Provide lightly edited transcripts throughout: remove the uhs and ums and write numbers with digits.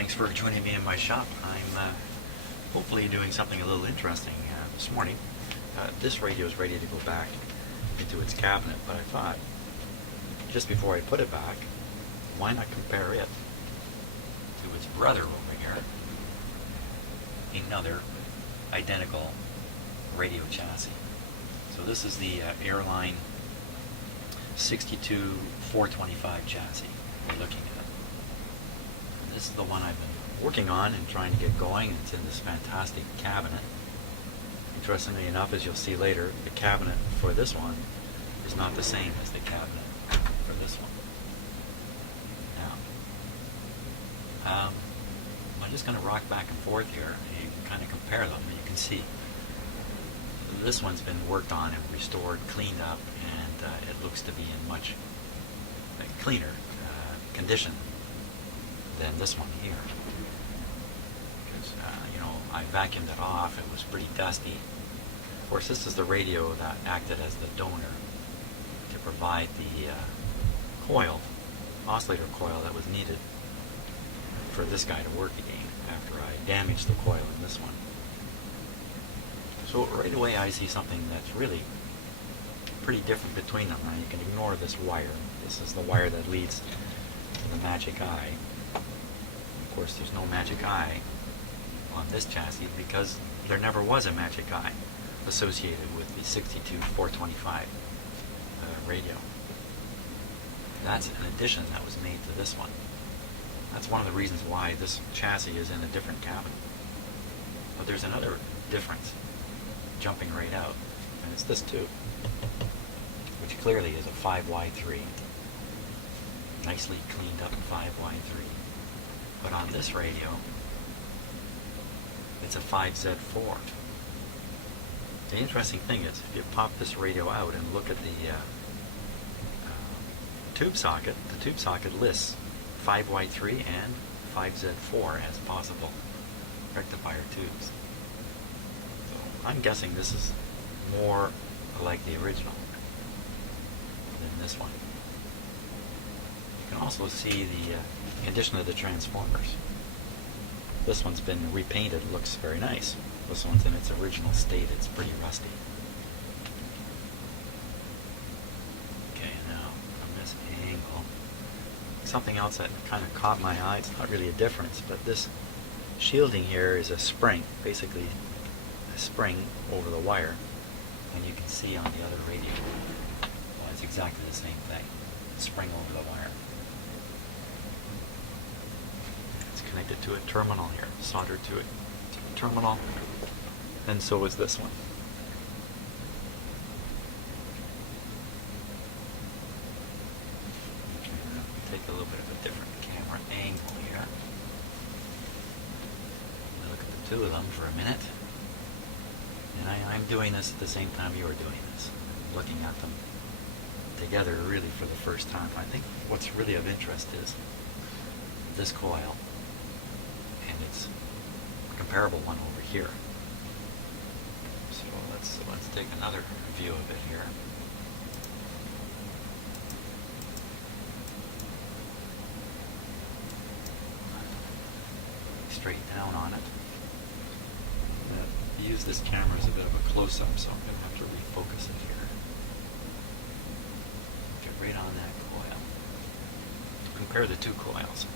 Thanks for joining me in my shop. I'm hopefully doing something a little interesting this morning. This radio is ready to go back into its cabinet, but I thought, just before I put it back, why not compare it to its brother over here, another identical radio chassis. So this is the Airline 62-425 chassis we're looking at. This is the one I've been working on and trying to get going. It's in this fantastic cabinet. Interestingly enough, as you'll see later, the cabinet for this one is not the same as the cabinet for this one. Now, I'm just going to rock back and forth here, and you can kind of compare them, and you can see this one's been worked on and restored, cleaned up, and it looks to be in much cleaner condition than this one here. Because, I vacuumed it off. It was pretty dusty. Of course, this is the radio that acted as the donor to provide the oscillator coil that was needed for this guy to work again after I damaged the coil in this one. So right away I see something that's really pretty different between them. Now you can ignore this wire. This is the wire that leads to the magic eye. Of course, there's no magic eye on this chassis because there never was a magic eye associated with the 62-425 radio. That's an addition that was made to this one. That's one of the reasons why this chassis is in a different cabinet. But there's another difference jumping right out, and it's this tube, which clearly is a 5Y3, nicely cleaned up 5Y3. But on this radio, it's a 5Z4. The interesting thing is, if you pop this radio out and look at the tube socket lists 5Y3 and 5Z4 as possible rectifier tubes. So I'm guessing this is more like the original than this one. You can also see the condition of the transformers. This one's been repainted, looks very nice. This one's in its original state, it's pretty rusty. Okay, now from this angle, something else that kind of caught my eye, it's not really a difference, but this shielding here is a spring, basically a spring over the wire, and you can see on the other radio, well, it's exactly the same thing, spring over the wire. Connected to a terminal here, soldered to a terminal, and so is this one. Take a little bit of a different camera angle here. Look at the two of them for a minute. And I'm doing this at the same time you are doing this. I'm looking at them together really for the first time. I think what's really of interest is this coil. And it's a comparable one over here. So let's take another view of it here. Straight down on it. Use this camera as a bit of a close-up, so I'm going to have to refocus it here. Get right on that coil. Compare the two coils.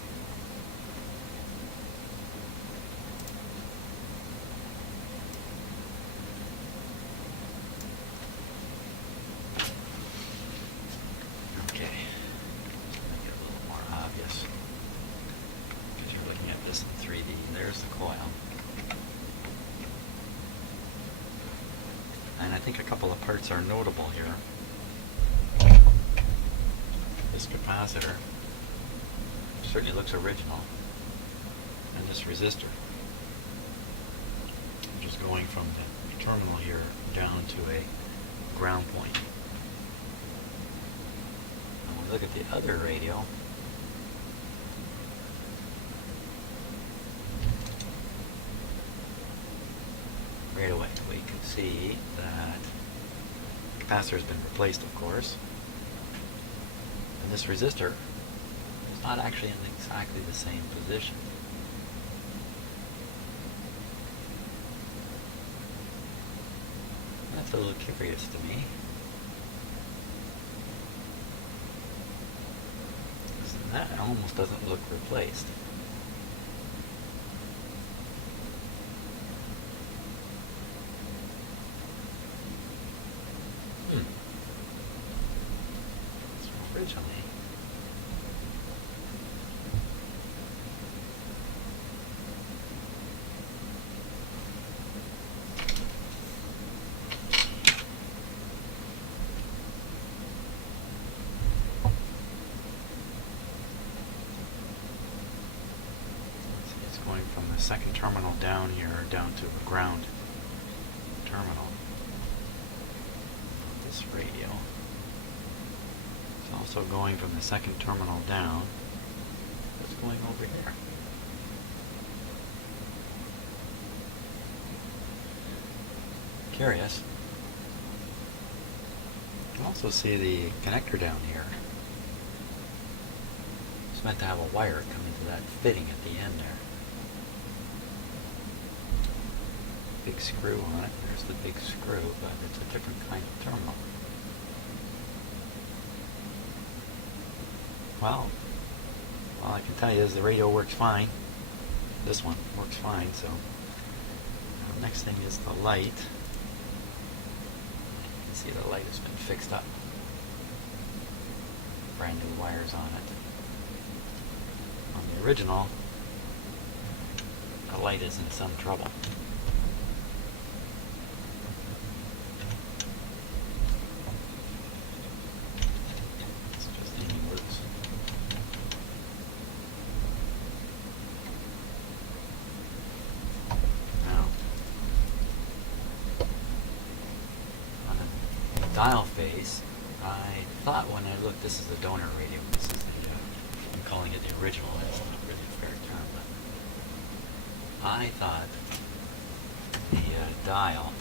There's the coil. And I think a couple of parts are notable here. This capacitor certainly looks original. And this resistor, which is going from the terminal here down to a ground point. And when we look at the other radio, right away we can see that the capacitor has been replaced, of course, and this resistor is not actually in exactly the same position. That's a little curious to me. That almost doesn't look replaced. So originally, going from the second terminal down here down to the ground terminal. This radio. It's also going from the second terminal down. It's going over here. Curious. You also see the connector down here. It's meant to have a wire coming to that fitting at the end there. Big screw on it. There's the big screw, but it's a different kind of terminal. Well, all I can tell you is the radio works fine. This one works fine, so next thing is the light. You can see the light has been fixed up. Brand new wires on it. On the original, the light is in some trouble. Dial face, I thought when I looked, this is the donor radio. This is the, I'm calling it the original. That's not really a fair term, but I thought the dial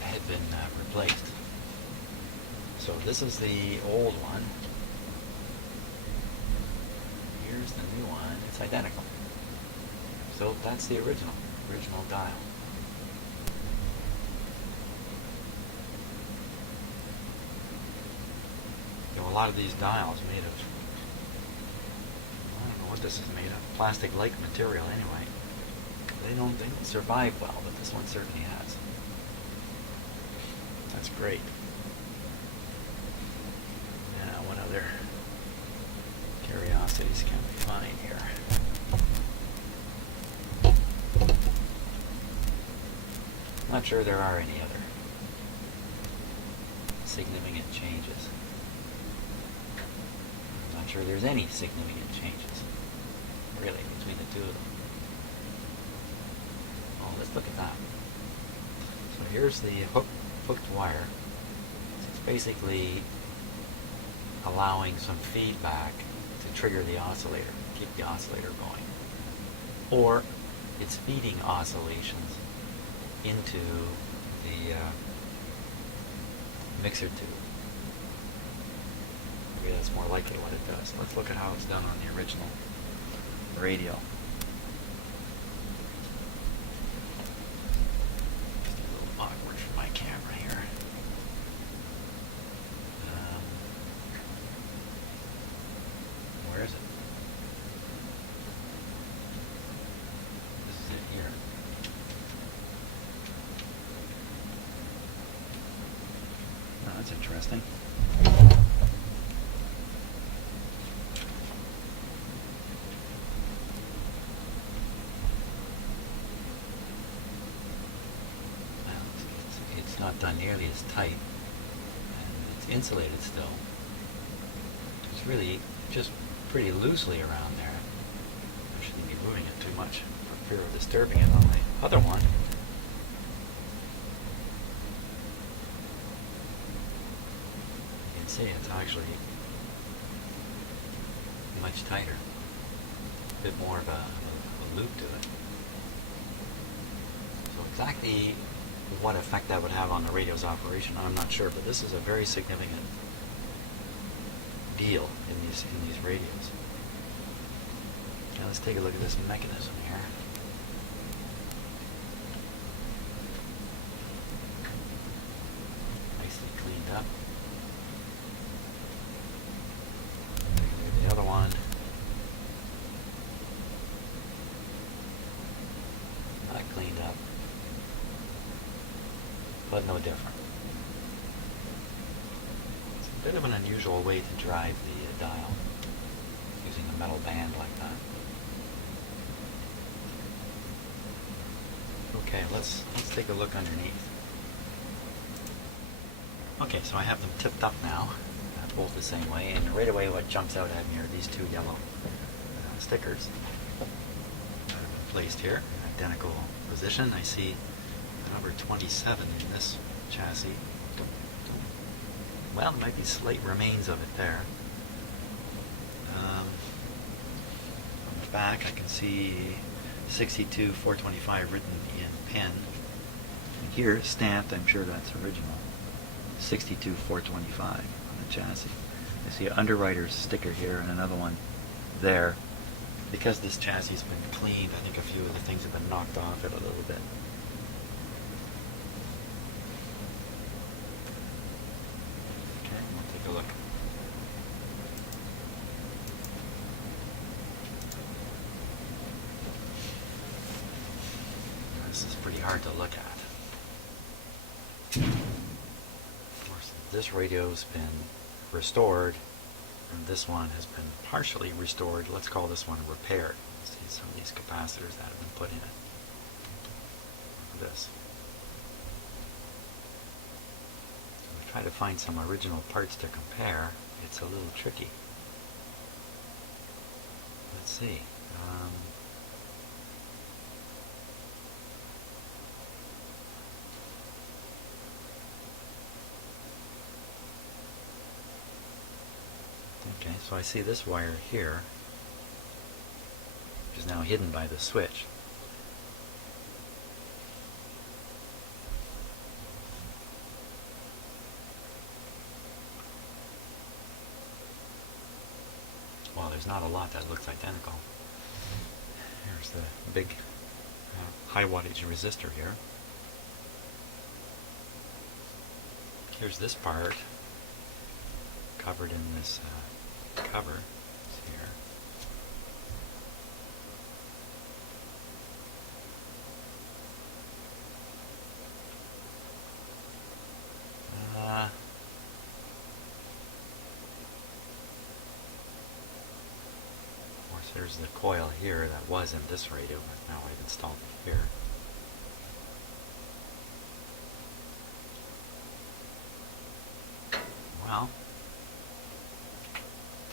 had been replaced. So this is the old one. Here's the new one. It's identical. So that's the original dial. A lot of these dials made of, I don't know what this is made of, plastic-like material anyway. They don't survive well, but this one certainly has. That's great. Now, what other curiosities can we find here? I'm not sure there are any other significant changes. Not sure there's any significant changes, really, between the two of them. Oh, let's look at that. So here's the hooked wire. It's basically allowing some feedback to trigger the oscillator, keep the oscillator going. Or it's feeding oscillations into the mixer tube. Maybe that's more likely what it does. Let's look at how it's done on the original radio. Just a little awkward for my camera here. Where is it? This is it here. Oh, that's interesting. Not done nearly as tight, and it's insulated still. It's really just pretty loosely around there. I shouldn't be moving it too much for fear of disturbing it on the other one. You can see it's actually much tighter, a bit more of a loop to it. So exactly what effect that would have on the radio's operation, I'm not sure, but this is a very significant deal in these radios. Now let's take a look at this mechanism here. but no different. It's a bit of an unusual way to drive the dial, using a metal band like that. Okay, let's take a look underneath. Okay, so I have them tipped up now, both the same way, and right away what jumps out at me are these two yellow stickers that have been placed here, identical position. I see number 27 in this chassis. Well, there might be slight remains of it there. On the back I can see 62-425 written in pen. And here, stamped, I'm sure that's original, 62-425 on the chassis. I see an underwriter's sticker here and another one there. Because this chassis has been cleaned, I think a few of the things have been knocked off it a little bit. Okay, we'll take a look. This is pretty hard to look at. Of course, this radio's been restored, and this one has been partially restored. Let's call this one repaired. See some of these capacitors that have been put in it. Look at this. So we try to find some original parts to compare. It's a little tricky. Let's see. Okay, so I see this wire here, which is now hidden by the switch. Well, there's not a lot that looks identical. Here's the big high wattage resistor here. Here's this part covered in this cover. It's here. Of course, there's the coil here that was in this radio, but now I've installed it here. Well,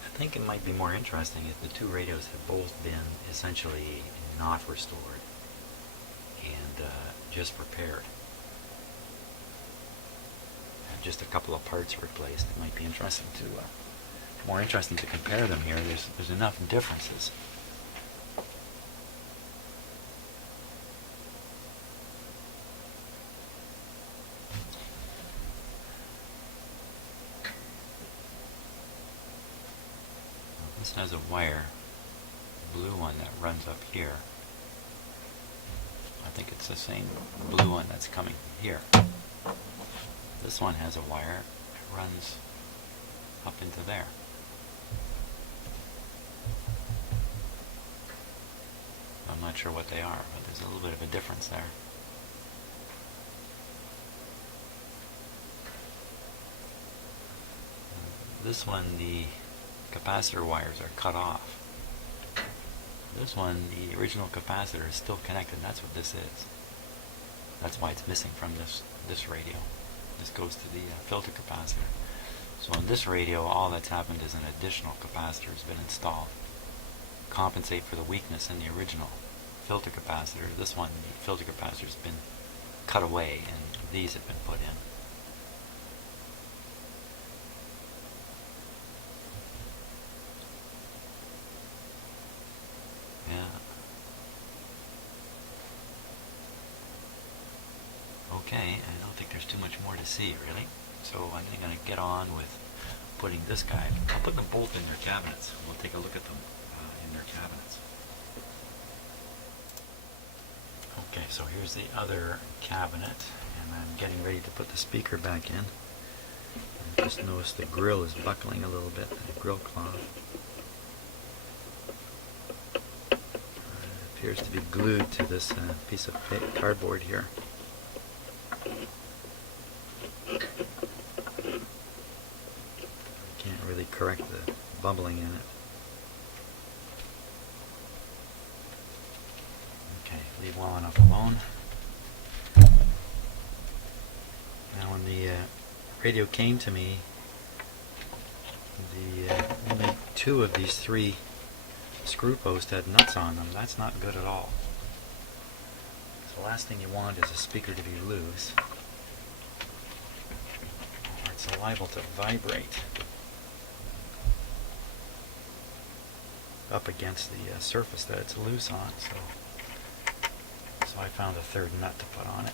I think it might be more interesting if the two radios have both been essentially not restored and just repaired. And just a couple of parts replaced. It might be interesting to more interesting to compare them here. There's enough differences. This has a wire, blue one that runs up here. I think it's the same blue one that's coming here. This one has a wire that runs up into there. I'm not sure what they are, but there's a little bit of a difference there. This one, the capacitor wires are cut off. This one, the original capacitor is still connected. That's what this is. That's why it's missing from this radio. This goes to the filter capacitor. So on this radio, all that's happened is an additional capacitor has been installed. Compensate for the weakness in the original filter capacitor. This one, the filter capacitor has been cut away, and these have been put in. Okay, I don't think there's too much more to see, really. So I think I'm going to get on with putting this guy. I'll put them both in their cabinets. We'll take a look at them in their cabinets. Okay, so here's the other cabinet, and I'm getting ready to put the speaker back in. I just noticed the grill is buckling a little bit, the grill cloth. It appears to be glued to this piece of cardboard here. really correct the bubbling in it. Okay, leave well enough alone. Now when the radio came to me, only 2 of these 3 screw posts had nuts on them. That's not good at all. So the last thing you want is a speaker to be loose, or it's liable to vibrate up against the surface that it's loose on. So I found a 3rd nut to put on it.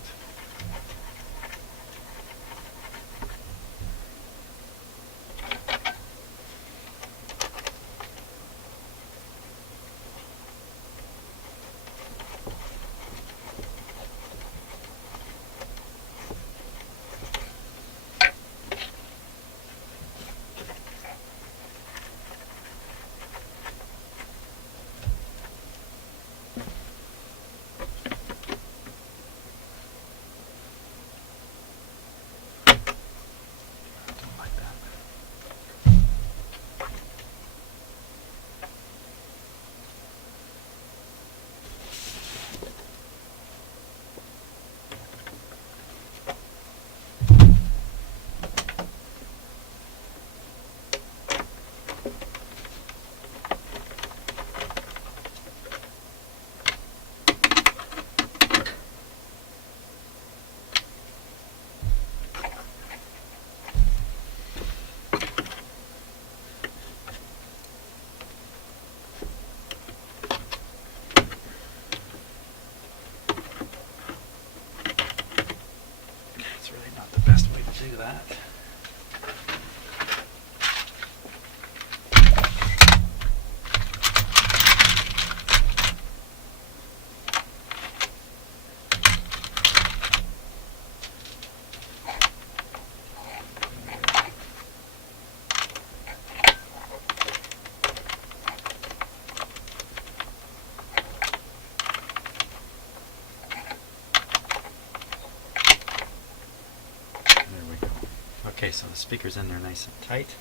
Do that. Okay, so the speaker's in there nice and tight.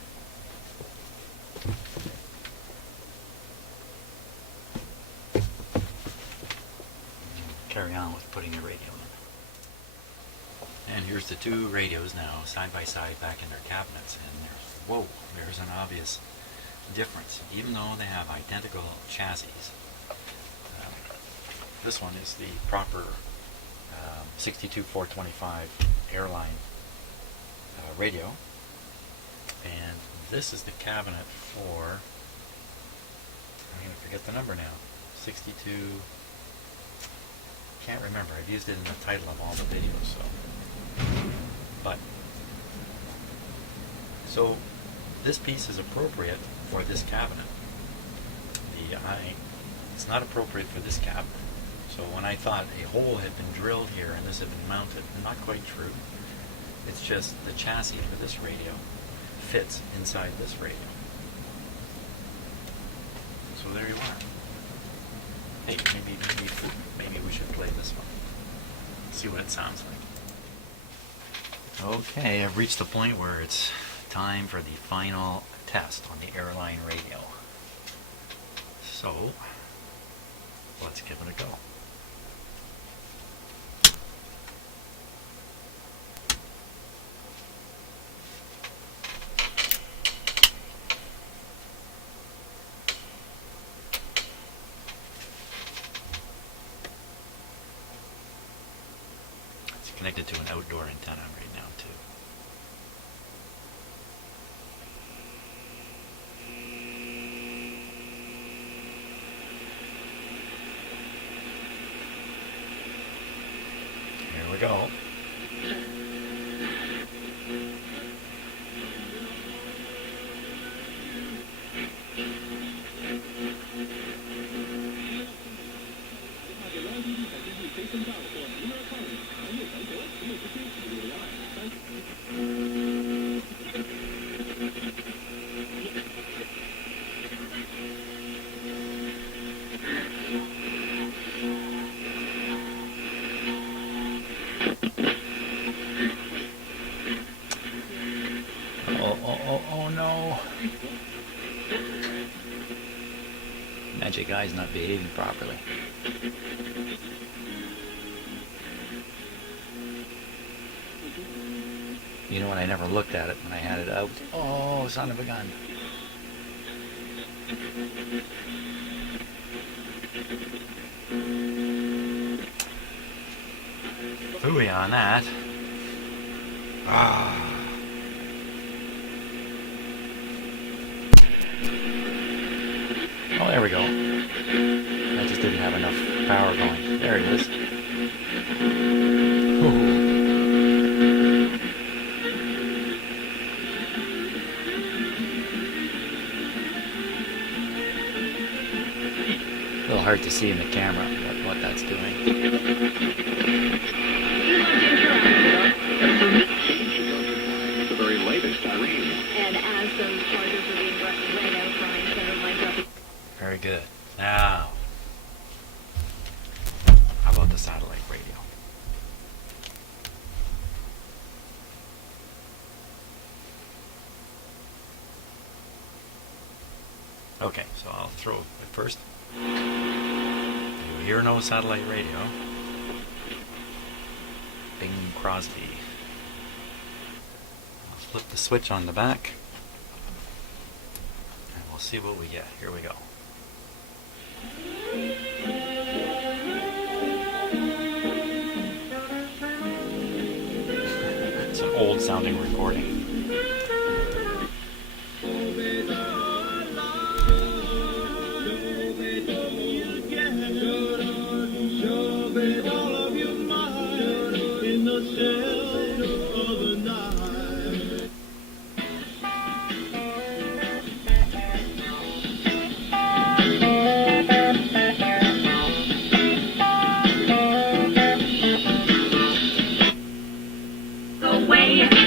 Carry on with putting the radio in. And here's the 2 radios now, side by side, back in their cabinets. And there's an obvious difference. Even though they have identical chassis, this one is the proper 62425 Airline radio, and this is the cabinet for, I'm going to forget the number now, 62, can't remember, I've used it in the title of all the videos, so this piece is appropriate for this cabinet. It's not appropriate for this cabinet. So when I thought a hole had been drilled here and this had been mounted, not quite true. It's just the chassis for this radio fits inside this radio. So there you are. Hey, maybe we should play this one. See what it sounds like. Okay, I've reached the point where it's time for the final test on the Airline radio. So, let's give it a go. Connected to an outdoor antenna right now too. Here we go. Magic Eye's not behaving properly. You know what? I never looked at it when I had it out. Oh, son of a gun. Phooey on that. Ah. Oh, there we go. I just didn't have enough power going. There it is. Ooh. A little hard to see in the camera what that's doing. The very latest Airline. And as those charges are being read out from center line dropping. Very good. Now, how about the satellite radio? Okay, so I'll throw it first. You hear no satellite radio. Bing Crosby. I'll flip the switch on the back. And we'll see what we get. Here we go. It's an old sounding recording.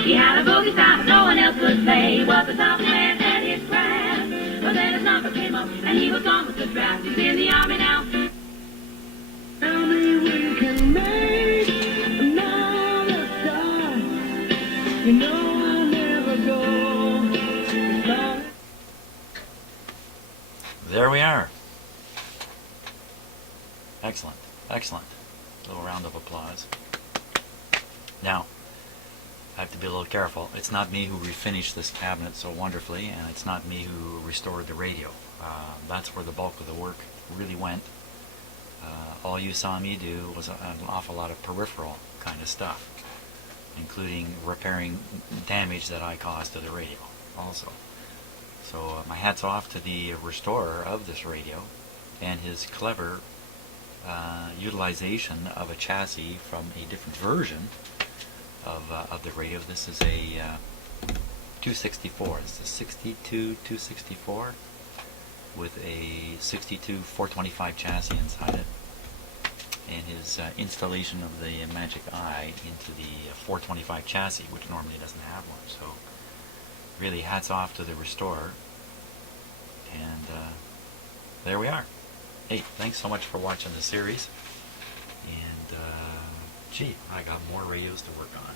He had a boogie style no one else could play. Was the top man at his craft. But then his number came up and he was gone with the draft. He's in the army now. Tell me we can make another start. You know I'll never go. There we are. Excellent. Excellent. A little round of applause. Now, I have to be a little careful. It's not me who refinished this cabinet so wonderfully, and it's not me who restored the radio. That's where the bulk of the work really went. All you saw me do was an awful lot of peripheral kind of stuff, including repairing damage that I caused to the radio also. So my hat's off to the restorer of this radio and his clever utilization of a chassis from a different version of the radio. This is a 264. It's a 62 264 with a 62 425 chassis inside it, and his installation of the Magic Eye into the 425 chassis, which normally doesn't have one. So really hats off to the restorer, and there we are. Hey, thanks so much for watching the series, and gee, I got more radios to work on.